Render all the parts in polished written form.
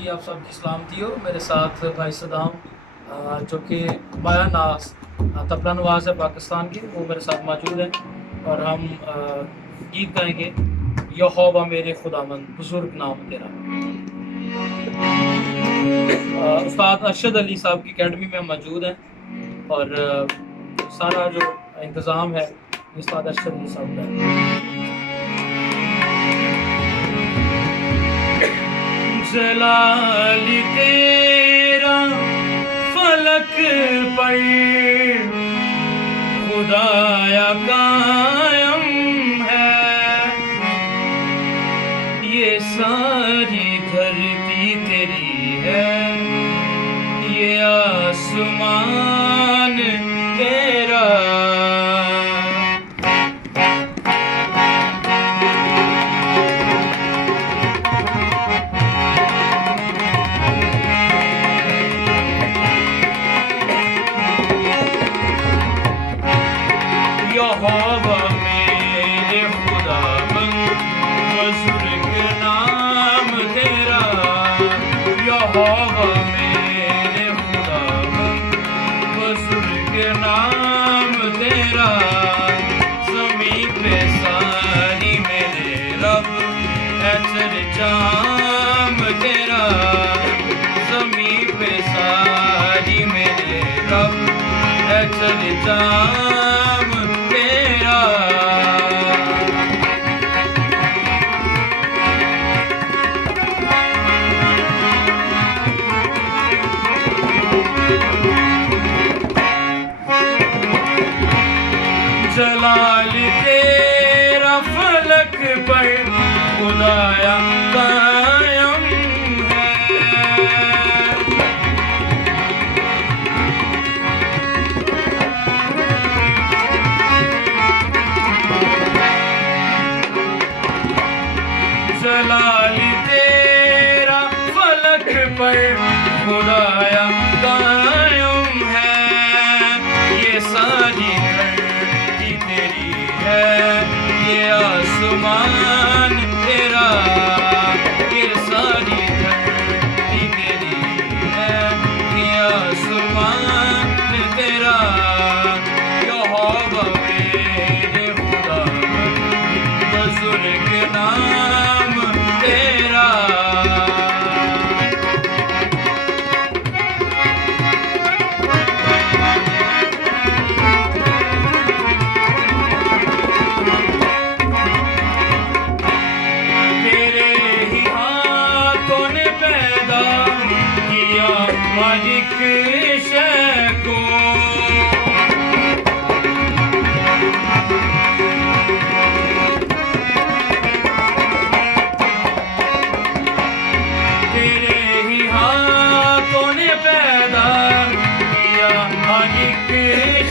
की आप सबकी सलामती हो। मेरे साथ भाई सदाम जो कि बाया नाज तबला नवाज है पाकिस्तान के, वो मेरे साथ मौजूद हैं और हम गीत गाएंगे यहोवा मेरे खुदावंद बुजुर्ग नाम तेरा। उस्ताद अरशद अली साहब की अकेडमी में हम मौजूद हैं और सारा जो इंतज़ाम है उस्ताद अरशद अली साहब का है। जलाल तेरा फलक पर खुदाया कायम है, ये सारी धरती तेरी है, ये आसमान तेरा। यहोवा मेरे खुदावंद बुजुर्ग नाम तेरा, यहोवा मेरे खुदावंद बुजुर्ग नाम तेरा। ज़मीं पे सारी मेरे रब है चरचाम तेरा, ज़मीं पे सारी मेरे रब है चरचाम तेरा। जलाल तेरा फलक पर खुदाया कायम है, जलाल तेरा फलक पर खुदाया कायम है, ये सारी धरती तेरी है, ये आसमान तेरा, ये सारी धरती तेरी है, ये आसमान तेरा। यहोवा मेरे खुदावंद बुजुर्ग नाम तेरा। तेरे ही हाथों ने पैदा किया मालिक शय को, तेरे ही हाथों ने पैदा किया मालिक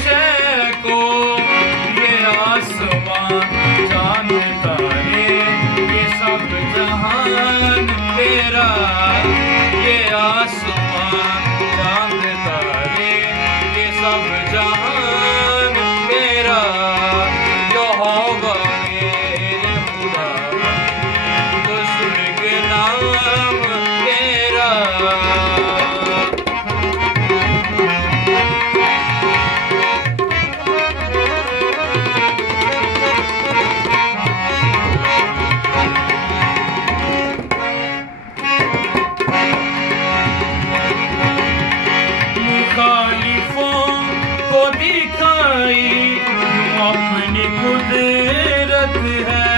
शय को। ये आसमान चांद तारे ये सब जहान तेरा, ये आसमान चांद तारे ये सब जहान तेरा। यहोवा मेरे खुदावंद बुजुर्ग नाम तेरा। मुखालिफों को दिखाई यूं अपनी कुदरत है,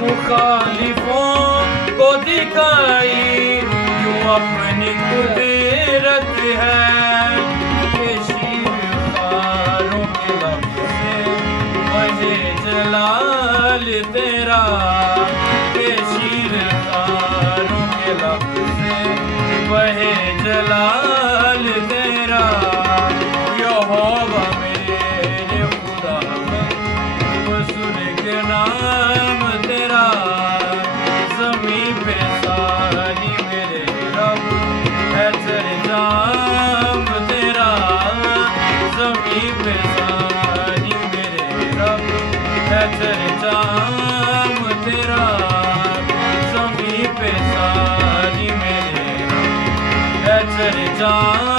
मुखालिफों को दिखाई यूं अपनी कुदरत है। ये शीरखारों के लब से वहे जलाल तेरा, ये शीरखारों के लब से वहे जलाल तेरा। यहोवा मेरे खुदावंद बुजुर्ग नाम तेरा, ज़मीं पे सारी मेरे रब है चरचाम तेरा, ज़मीं पे सारी मेरे रब है है चर्चाम तेरा ज़मीं पे सारी मेरे नाम है चर्चाम